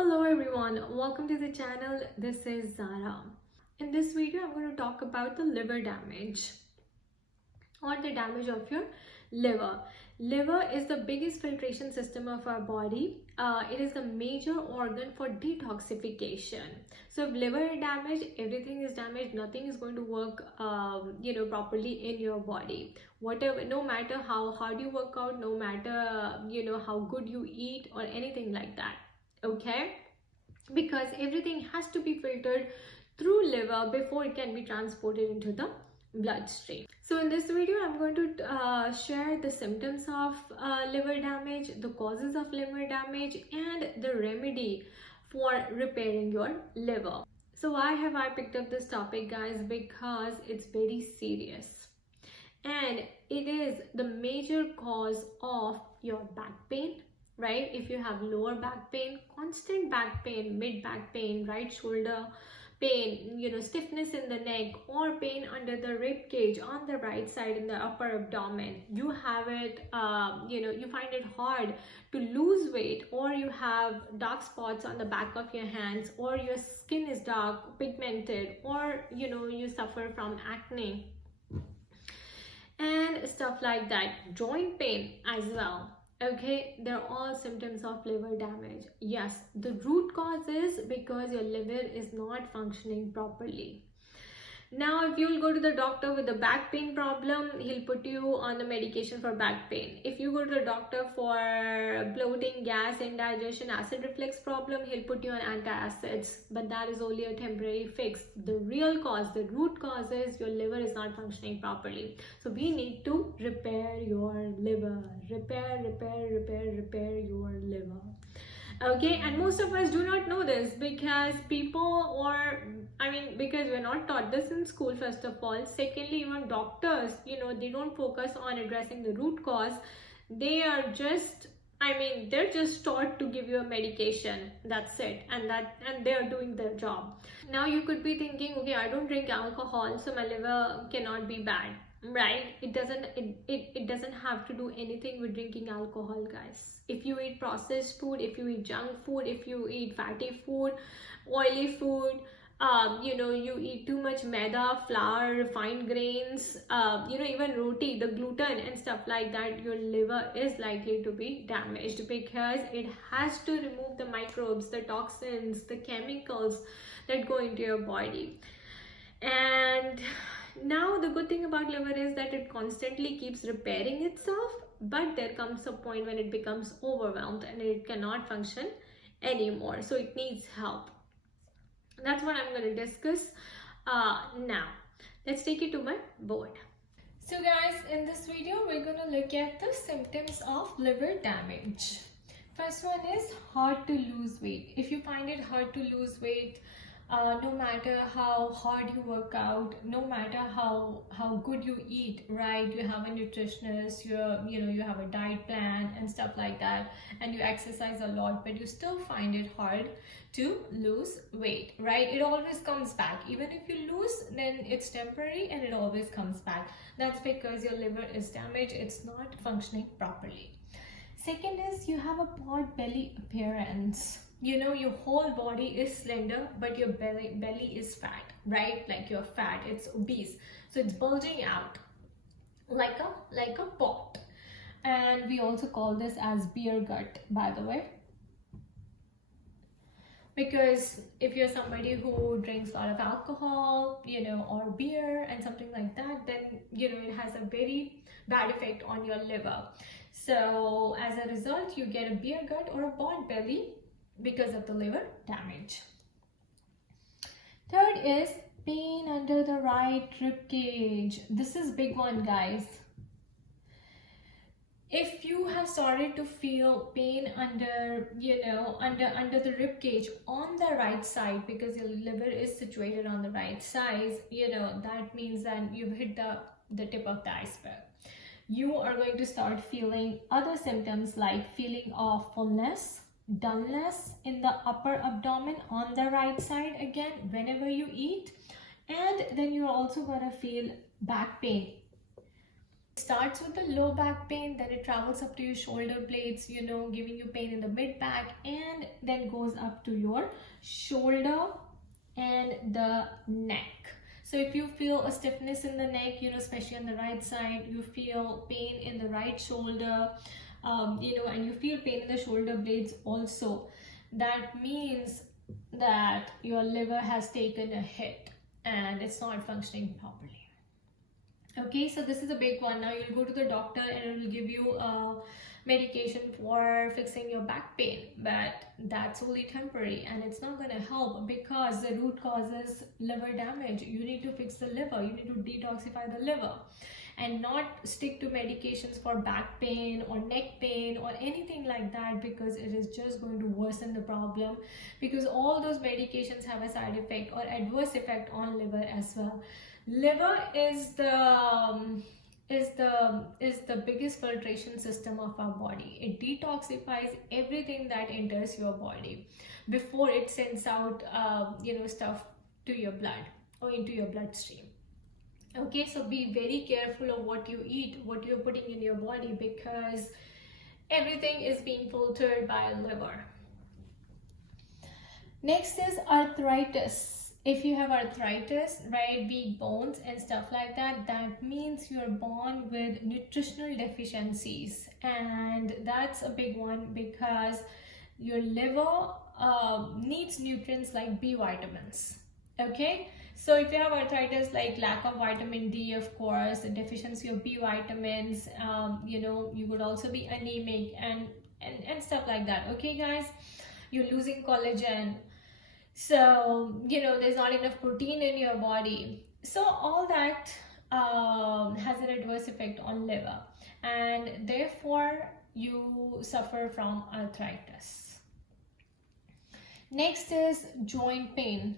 Hello everyone, welcome to the channel. This is Zara. In this video, I'm going to talk about the liver damage or the damage of your liver. Liver is the biggest filtration system of our body. It is the major organ for detoxification. So if liver is damaged, everything is damaged. Nothing is going to work, properly in your body. Whatever, no matter how hard you work out, no matter how good you eat or anything like that. Okay, because everything has to be filtered through liver before it can be transported into the bloodstream. So in this video, I'm going to share the symptoms of liver damage, the causes of liver damage, and the remedy for repairing your liver. So why have I picked up this topic, guys? Because it's very serious and it is the major cause of your back pain, right? If you have lower back pain, constant back pain, mid back pain, right shoulder pain, stiffness in the neck, or pain under the rib cage on the right side in the upper abdomen, you have it, you find it hard to lose weight, or you have dark spots on the back of your hands, or your skin is dark, pigmented, or you suffer from acne and stuff like that, joint pain as well. Okay, they're all symptoms of liver damage. Yes, the root cause is because your liver is not functioning properly. Now, if you'll go to the doctor with a back pain problem, he'll put you on the medication for back pain. If you go to the doctor for bloating, gas, indigestion, acid reflux problem, he'll put you on antacids. But that is only a temporary fix. The real cause, the root cause is your liver is not functioning properly. So we need to repair your liver. Repair your liver. Okay, and most of us do not know this because because we're not taught this in school, first of all. Secondly, even doctors, they don't focus on addressing the root cause. They are just, they're just taught to give you a medication. That's it. And they're doing their job. Now you could be thinking, okay, I don't drink alcohol, so my liver cannot be bad. Right, it doesn't have to do anything with drinking alcohol, guys. If you eat processed food, if you eat junk food, if you eat fatty food, oily food, you eat too much maida, flour, refined grains, even roti, the gluten and stuff like that, your liver is likely to be damaged because it has to remove the microbes, the toxins, the chemicals that go into your body. And now the good thing about liver is that it constantly keeps repairing itself, but there comes a point when it becomes overwhelmed and it cannot function anymore, so it needs help. That's what I'm going to discuss now. Let's take it to my board. So guys, in this video we're going to look at the symptoms of liver damage. First one is hard to lose weight. If you find it hard to lose weight, no matter how hard you work out, no matter how good you eat, right? You have a nutritionist, you have a diet plan and stuff like that, and you exercise a lot, but you still find it hard to lose weight, right? It always comes back. Even if you lose, then it's temporary and it always comes back. That's because your liver is damaged. It's not functioning properly. Second is you have a pot belly appearance. Your whole body is slender, but your belly is fat, right? Like you're fat, it's obese. So it's bulging out like a pot. And we also call this as beer gut, by the way. Because if you're somebody who drinks a lot of alcohol, or beer and something like that, then, it has a very bad effect on your liver. So as a result, you get a beer gut or a pot belly because of the liver damage. Third is pain under the right rib cage. This is big one, guys. If you have started to feel pain under the rib cage on the right side, because your liver is situated on the right side, that means that you've hit the tip of the iceberg. You are going to start feeling other symptoms like feeling of fullness, dullness in the upper abdomen on the right side again whenever you eat, and then you're also going to feel back pain Starts with the low back pain, then it travels up to your shoulder blades, giving you pain in the mid back, and then goes up to your shoulder and the neck. So if you feel a stiffness in the neck, especially on the right side, you feel pain in the right shoulder, and you feel pain in the shoulder blades also, that means that your liver has taken a hit and it's not functioning properly. Okay, so this is a big one. Now you'll go to the doctor and it will give you a medication for fixing your back pain, but that's only temporary and it's not going to help because the root cause is liver damage. You need to fix the liver, you need to detoxify the liver, and not stick to medications for back pain or neck pain or anything like that, because it is just going to worsen the problem, because all those medications have a side effect or adverse effect on liver as well. Liver is the biggest filtration system of our body. It detoxifies everything that enters your body before it sends out stuff to your blood or into your bloodstream. Okay, so be very careful of what you eat, what you're putting in your body, because everything is being filtered by a liver. Next is arthritis. If you have arthritis, right, weak bones and stuff like that, that means you're born with nutritional deficiencies, and that's a big one because your liver needs nutrients like B vitamins. Okay, so if you have arthritis, like lack of vitamin D, of course, the deficiency of B vitamins, you would also be anemic and stuff like that. Okay, guys, you're losing collagen. So, there's not enough protein in your body. So all that has an adverse effect on liver, and therefore you suffer from arthritis. Next is joint pain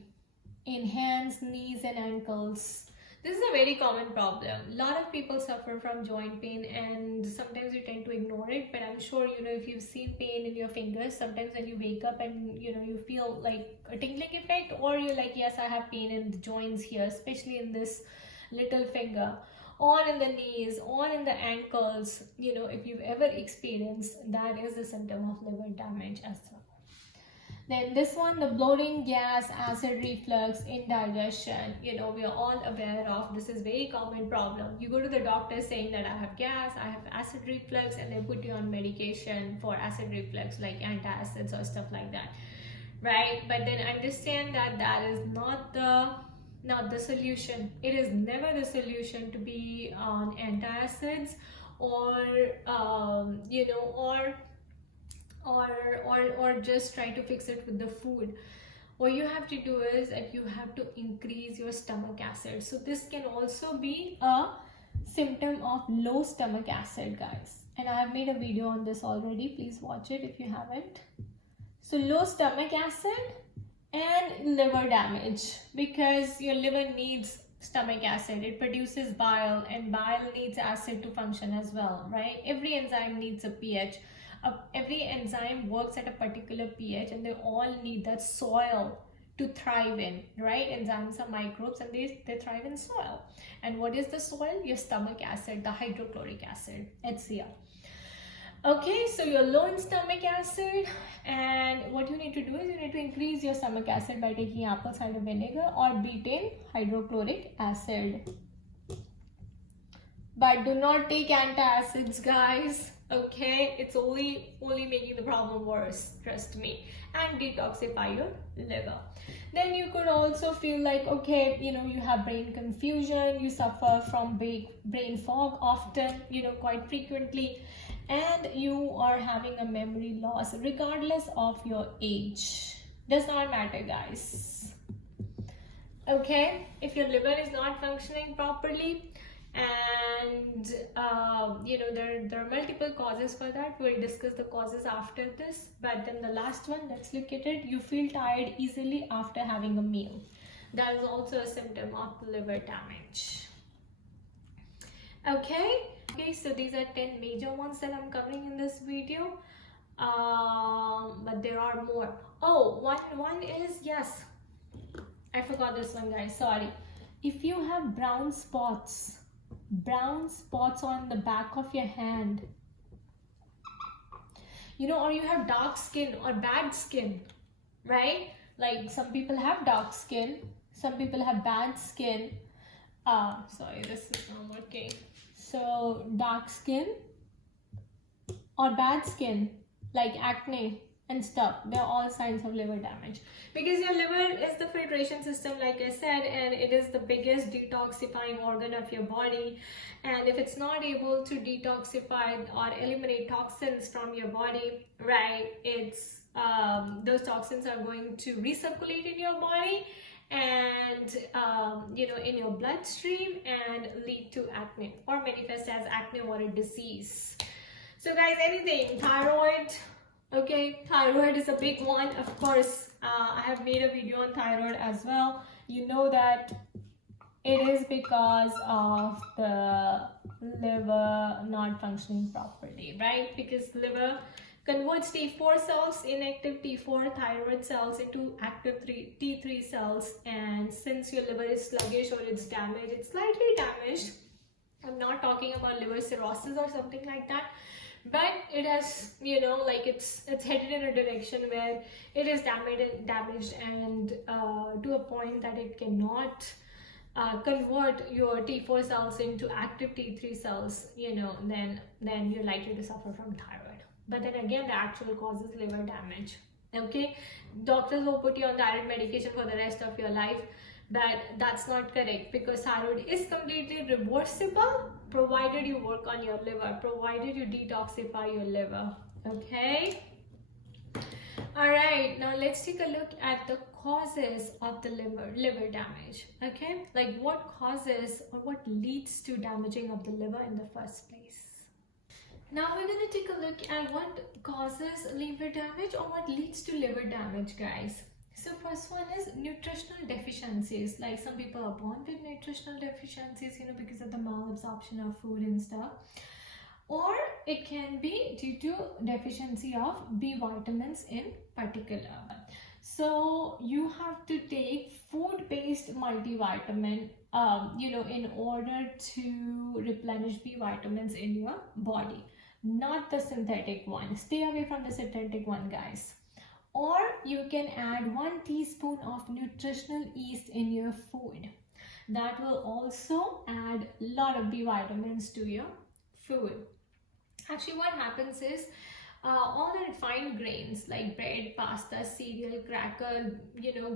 in hands, knees and ankles. This is a very common problem. A lot of people suffer from joint pain and sometimes you tend to ignore it, but I'm sure, if you've seen pain in your fingers, sometimes when you wake up and, you feel like a tingling effect, or you're like, yes, I have pain in the joints here, especially in this little finger, or in the knees, or in the ankles, if you've ever experienced, that is a symptom of liver damage as well. Then this one, the bloating, gas, acid reflux, indigestion, we are all aware of. This is very common problem. You go to the doctor saying that I have gas, I have acid reflux, and they put you on medication for acid reflux like antacids or stuff like that, right? But then understand that that is not the solution. It is never the solution to be on antacids or just try to fix it with the food. What you have to do is that you have to increase your stomach acid. So this can also be a symptom of low stomach acid, guys, and I have made a video on this already. Please watch it if you haven't. So low stomach acid and liver damage, because your liver needs stomach acid. It produces bile, and bile needs acid to function as well, right? Every enzyme needs a pH. Every enzyme works at a particular pH, and they all need that soil to thrive in, right? Enzymes are microbes and they thrive in soil. And what is the soil? Your stomach acid, the hydrochloric acid, HCl. Okay, so you're low in stomach acid, and what you need to do is you need to increase your stomach acid by taking apple cider vinegar or betaine hydrochloric acid. But do not take antacids, guys. Okay, it's only making the problem worse, trust me. And detoxify your liver. Then you could also feel like, okay, you have brain confusion, you suffer from brain fog often, quite frequently, and you are having a memory loss regardless of your age. Does not matter, guys. Okay, if your liver is not functioning properly, and there are multiple causes for that. We'll discuss the causes after this, but then the last one, let's look at it. You feel tired easily after having a meal. That is also a symptom of liver damage. Okay, so these are 10 major ones that I'm covering in this video, but there are more. Oh, one is, yes, I forgot this one, guys, sorry. If you have brown spots brown spots on the back of your hand, or you have dark skin or bad skin, right? Like some people have dark skin, some people have bad skin. Sorry, this is not working. So dark skin or bad skin, like acne and stuff, they're all signs of liver damage, because your liver is the filtration system, like I said, and it is the biggest detoxifying organ of your body. And if it's not able to detoxify or eliminate toxins from your body, right, it's those toxins are going to recirculate in your body and in your bloodstream and lead to acne or manifest as acne or a disease. So guys, anything thyroid, okay, thyroid is a big one. Of course, I have made a video on thyroid as well. You know that it is because of the liver not functioning properly, right? Because liver converts T4 cells, inactive T4 thyroid cells, into active T3 cells. And since your liver is sluggish or it's damaged, it's slightly damaged. I'm not talking about liver cirrhosis or something like that, but it has, it's headed in a direction where it is damaged and to a point that it cannot convert your T4 cells into active T3 cells, then you're likely to suffer from thyroid. But then again, the actual cause is liver damage. Okay, doctors will put you on thyroid medication for the rest of your life, but that's not correct, because thyroid is completely reversible provided you work on your liver, provided you detoxify your liver. Okay, all right, now let's take a look at the causes of the liver damage. Okay, like what causes or what leads to damaging of the liver in the first place. Now we're going to take a look at what causes liver damage or what leads to liver damage, guys. So first one is nutritional deficiencies. Like some people are born with nutritional deficiencies, because of the malabsorption of food and stuff. Or it can be due to deficiency of B vitamins in particular. So you have to take food-based multivitamin, in order to replenish B vitamins in your body, not the synthetic one. Stay away from the synthetic one, guys. Or you can add 1 teaspoon of nutritional yeast in your food. That will also add a lot of B vitamins to your food. Actually, what happens is all the refined grains like bread, pasta, cereal, cracker,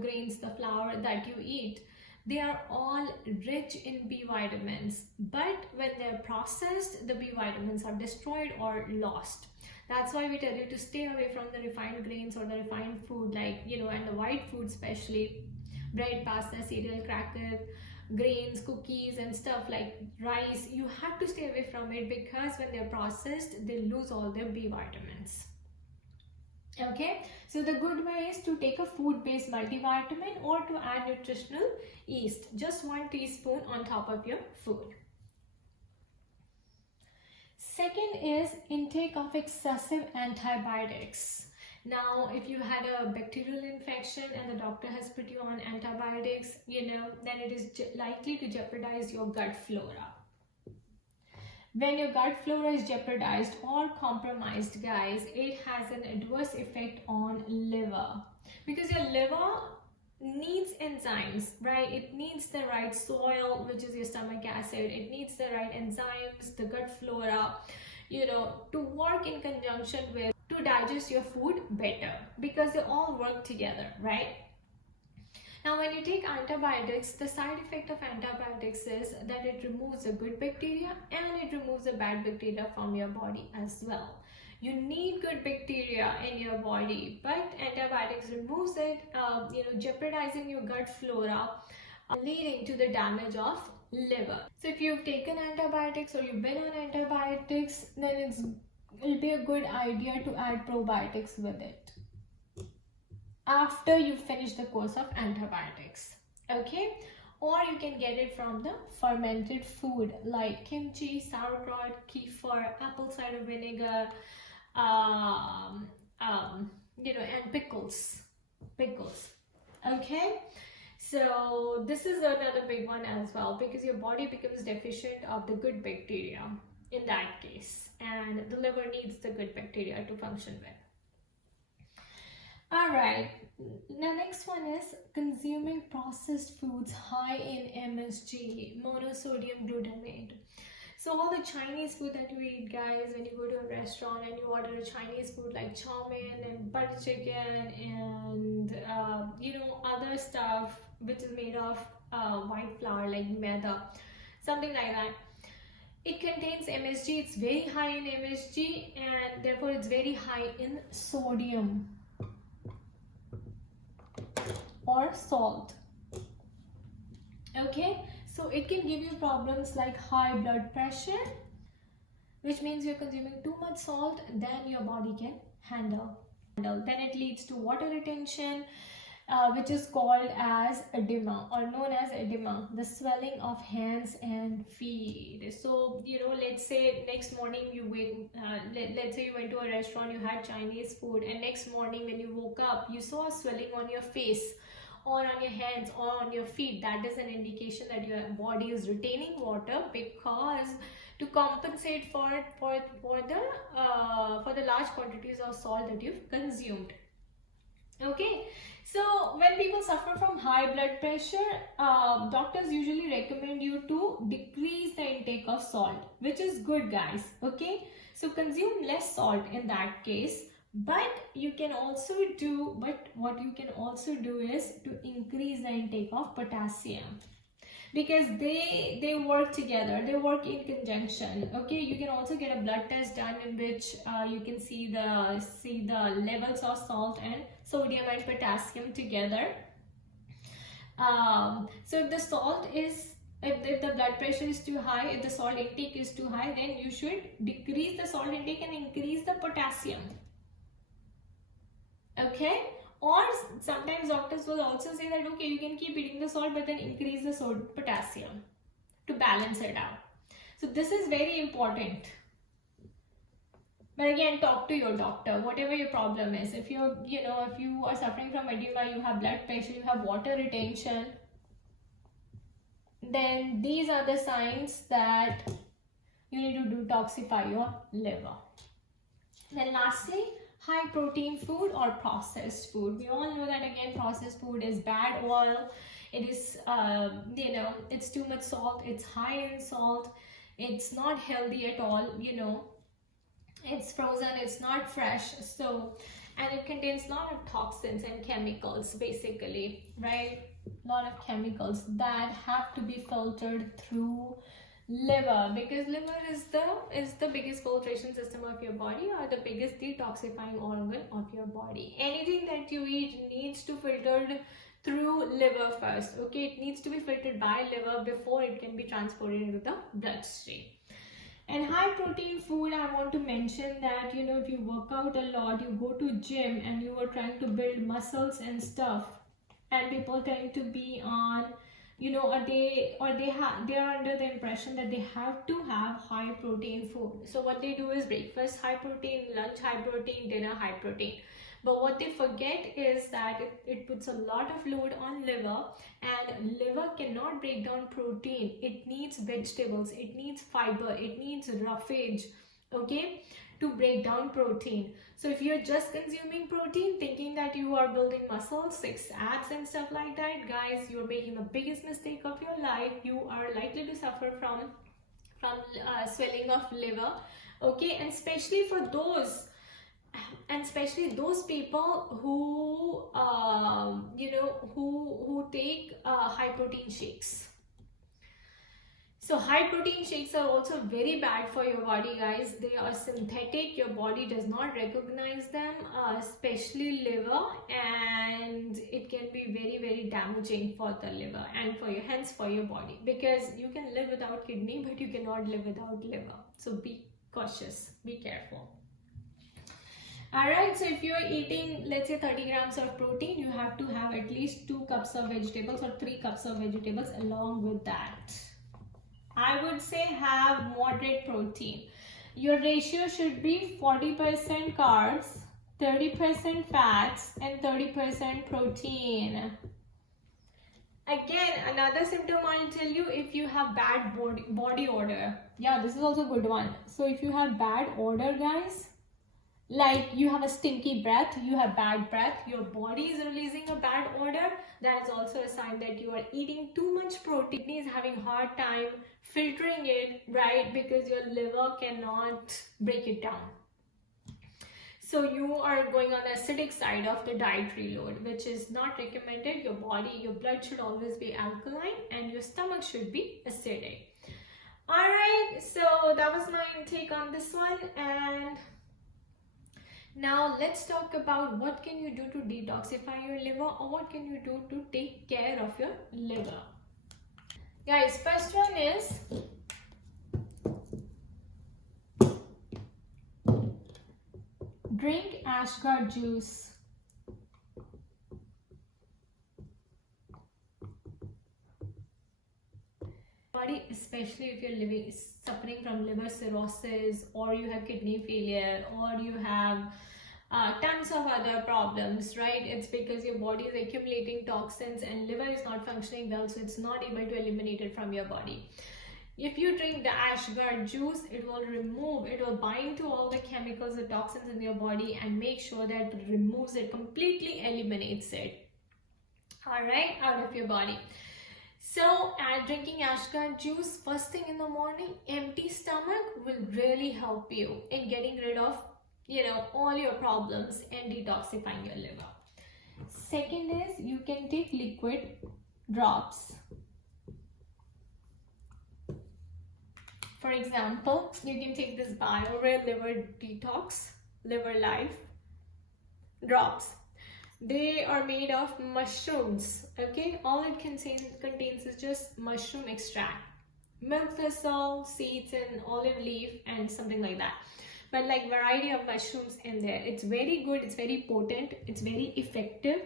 grains, the flour that you eat, they are all rich in B vitamins. But when they're processed, the B vitamins are destroyed or lost. That's why we tell you to stay away from the refined grains or the refined food, like, and the white food, especially bread, pasta, cereal, cracker, grains, cookies and stuff like rice. You have to stay away from it, because when they're processed, they lose all their B vitamins. Okay, so the good way is to take a food-based multivitamin or to add nutritional yeast, just 1 teaspoon on top of your food. Second is intake of excessive antibiotics. Now, if you had a bacterial infection and the doctor has put you on antibiotics, then it is likely to jeopardize your gut flora. When your gut flora is jeopardized or compromised, guys, it has an adverse effect on liver, because your liver needs enzymes, right? It needs the right soil, which is your stomach acid. It needs the right enzymes, the gut flora, to work in conjunction with, to digest your food better, because they all work together, right? Now, when you take antibiotics, the side effect of antibiotics is that it removes the good bacteria and it removes the bad bacteria from your body as well. You need good bacteria in your body, but antibiotics removes it, jeopardizing your gut flora, leading to the damage of liver. So if you've taken antibiotics or you've been on antibiotics, then it'll be a good idea to add probiotics with it after you finish the course of antibiotics. Okay, or you can get it from the fermented food like kimchi, sauerkraut, kefir, apple cider vinegar, and pickles. Okay, So this is another big one as well, because your body becomes deficient of the good bacteria in that case, and the liver needs the good bacteria to function well. All right, the next one is consuming processed foods high in M.Sc, monosodium glutamate. So all the Chinese food that you eat, guys, when you go to a restaurant and you order a Chinese food like chow mein and butter chicken and other stuff which is made of white flour like maida, something like that. It contains M.Sc. It's very high in M.Sc, and therefore it's very high in sodium or salt. Okay, so it can give you problems like high blood pressure, which means you're consuming too much salt than your body can handle. Then it leads to water retention, which is called as edema, or known as edema, the swelling of hands and feet. So let's say next morning you wake, let's say you went to a restaurant, you had Chinese food, and next morning when you woke up you saw a swelling on your face or on your hands or on your feet. That is an indication that your body is retaining water, because to compensate for the large quantities of salt that you've consumed. Okay, so when people suffer from high blood pressure, doctors usually recommend you to decrease the intake of salt, which is good, guys. Okay, so consume less salt in that case. But what you can also do is to increase the intake of potassium, because they work together, they work in conjunction. Okay, you can also get a blood test done in which you can see the levels of salt and sodium and potassium together. So if the salt is, if the blood pressure is too high, if the salt intake is too high, then you should decrease the salt intake and increase the potassium. Okay, or sometimes doctors will also say that okay, you can keep eating the salt but then increase the potassium to balance it out. So this is very important. But again, talk to your doctor, whatever your problem is. If you are suffering from edema, you have blood pressure, you have water retention, then these are the signs that you need to detoxify your liver. Then lastly, high protein food or processed food. We all know that again, processed food is bad oil. It is it's too much salt, it's high in salt, it's not healthy at all. It's frozen, it's not fresh, and it contains a lot of toxins and chemicals, basically, right? A lot of chemicals that have to be filtered through liver, because liver is the biggest filtration system of your body, or the biggest detoxifying organ of your body. Anything that you eat needs to filter through liver first. Okay, it needs to be filtered by liver before it can be transported into the bloodstream. And high protein food, I want to mention that if you work out a lot, you go to gym and you are trying to build muscles and stuff, and people tend to be on they are under the impression that they have to have high protein food. So what they do is breakfast high protein, lunch high protein, dinner high protein. But what they forget is that it puts a lot of load on liver, and liver cannot break down protein. It needs vegetables, it needs fiber, it needs roughage, okay, to break down protein. So if you're just consuming protein thinking that you are building muscles, 6 abs and stuff like that, guys, you're making the biggest mistake of your life. You are likely to suffer from swelling of liver, okay, and especially those people who who take high protein shakes. So high protein shakes are also very bad for your body, guys. They are synthetic. Your body does not recognize them, especially liver, and it can be very, very damaging for the liver and hence for your body, because you can live without kidney, but you cannot live without liver. So be cautious, be careful. Alright, so if you're eating, let's say 30 grams of protein, you have to have at least 2 cups of vegetables or 3 cups of vegetables along with that. I would say have moderate protein. Your ratio should be 40% carbs, 30% fats, and 30% protein. Again, another symptom I'll tell you, if you have bad body odor. Yeah, this is also a good one. So if you have bad odor, guys, like you have a stinky breath, you have bad breath, your body is releasing a bad odor, that is also a sign that you are eating too much protein. Is having hard time filtering it, right? Because your liver cannot break it down. So you are going on the acidic side of the dietary load, which is not recommended. Your body, your blood should always be alkaline and your stomach should be acidic. Alright, so that was my intake on this one, and now let's talk about what can you do to detoxify your liver, or what can you do to take care of your liver. Guys, first one is drink ashgar juice. Body, especially if you're suffering from liver cirrhosis, or you have kidney failure, or you have tons of other problems, right? It's because your body is accumulating toxins and liver is not functioning well, so it's not able to eliminate it from your body. If you drink the ashgar juice, it will bind to all the chemicals, the toxins in your body, and make sure that it removes it, completely eliminates it, all right, out of your body. So drinking ashgar juice first thing in the morning, empty stomach, will really help you in getting rid of, all your problems and detoxifying your liver. Second is, you can take liquid drops. For example, you can take this Bioreal Liver Detox, Liver Life drops. They are made of mushrooms, okay? All it contains is just mushroom extract, milk thistle, seeds, and olive leaf, and something like that. But like variety of mushrooms in there. It's very good, it's very potent, it's very effective.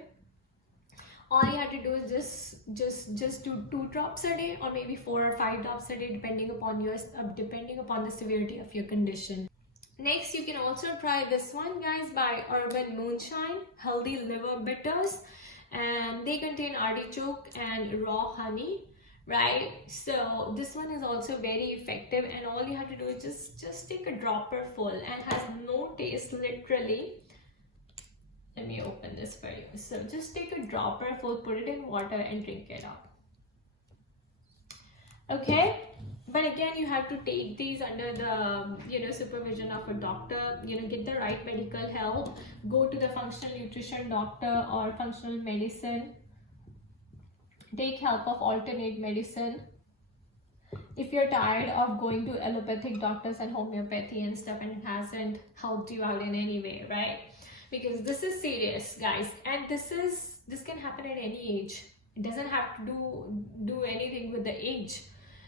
All you have to do is just do 2 drops a day, or maybe 4 or 5 drops a day, depending upon the severity of your condition. Next, you can also try this one, guys, by Urban Moonshine, Healthy Liver Bitters, and they contain artichoke and raw honey, right? So this one is also very effective, and all you have to do is just take a dropper full, and has no taste, literally. Let me open this for you. So just take a dropper full, put it in water, and drink it up. Okay, but again, you have to take these under the supervision of a doctor. Get the right medical help. Go to the functional nutrition doctor or functional medicine. Take help of alternate medicine. If you're tired of going to allopathic doctors and homeopathy and stuff, and it hasn't helped you out in any way, right? Because this is serious, guys, and this can happen at any age. It doesn't have to do anything with the age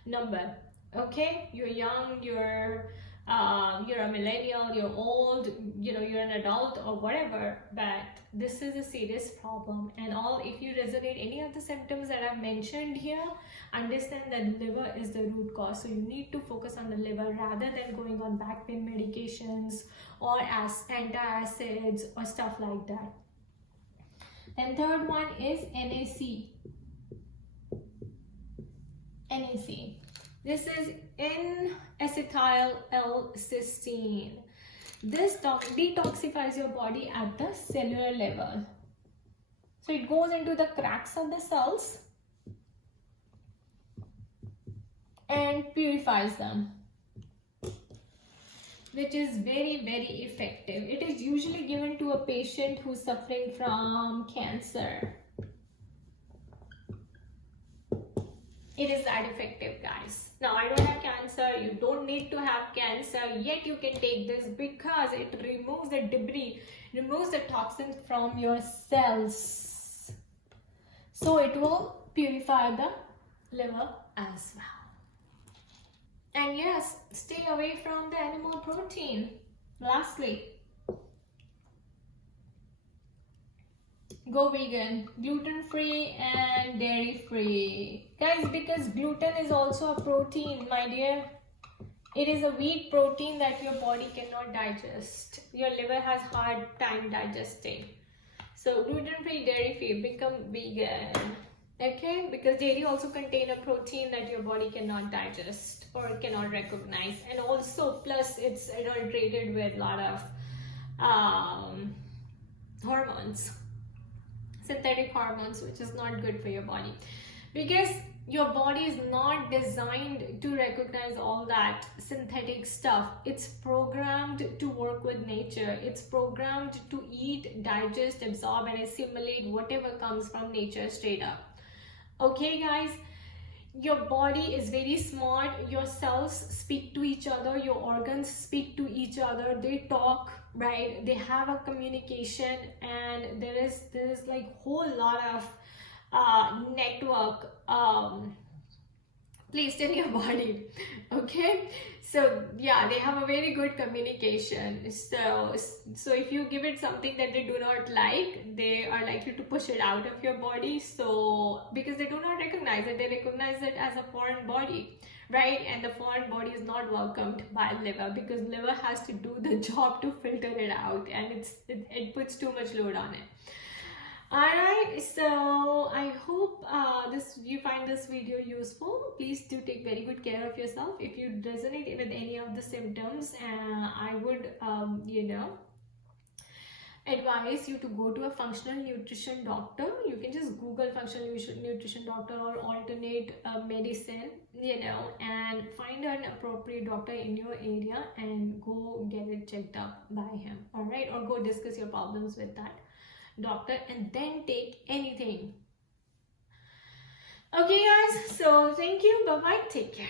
number. Okay, you're young, you're a millennial, you're old, you're an adult or whatever, but this is a serious problem. And if you resonate any of the symptoms that I've mentioned here, understand that liver is the root cause. So you need to focus on the liver rather than going on back pain medications or antacids or stuff like that. Then third one is NAC. NAC. This is N-acetyl L-cysteine. This detoxifies your body at the cellular level. So it goes into the cracks of the cells and purifies them, which is very, very effective. It is usually given to a patient who's suffering from cancer. It is that effective, guys. Now, I don't have cancer, you don't need to have cancer, yet you can take this because it removes the debris, removes the toxins from your cells. So it will purify the liver as well. And yes, stay away from the animal protein. Lastly, go vegan, gluten-free and dairy-free. Guys, because gluten is also a protein, my dear. It is a wheat protein that your body cannot digest. Your liver has hard time digesting. So gluten-free, dairy-free, become vegan. Okay, because dairy also contain a protein that your body cannot digest or cannot recognize, and also plus it's adulterated with a lot of hormones, synthetic hormones, which is not good for your body, because your body is not designed to recognize all that synthetic stuff. It's programmed to work with nature. It's programmed to eat, digest, absorb, and assimilate whatever comes from nature straight up. Okay, guys, your body is very smart. Your cells speak to each other, your organs speak to each other, they talk, right? They have a communication, and there is like whole lot of network placed in your body. Okay, so yeah, they have a very good communication. So if you give it something that they do not like, they are likely to push it out of your body. So because they do not recognize it, they recognize it as a foreign body, right? And the foreign body is not welcomed by liver, because liver has to do the job to filter it out, and it puts too much load on it. Alright, so I hope you find this video useful. Please do take very good care of yourself. If you resonate with any of the symptoms, I would advise you to go to a functional nutrition doctor. You can just Google functional nutrition doctor or alternate medicine, and find an appropriate doctor in your area and go get it checked up by him. Alright, or go discuss your problems with that doctor and then take anything. Okay, guys, so thank you. Bye bye, take care.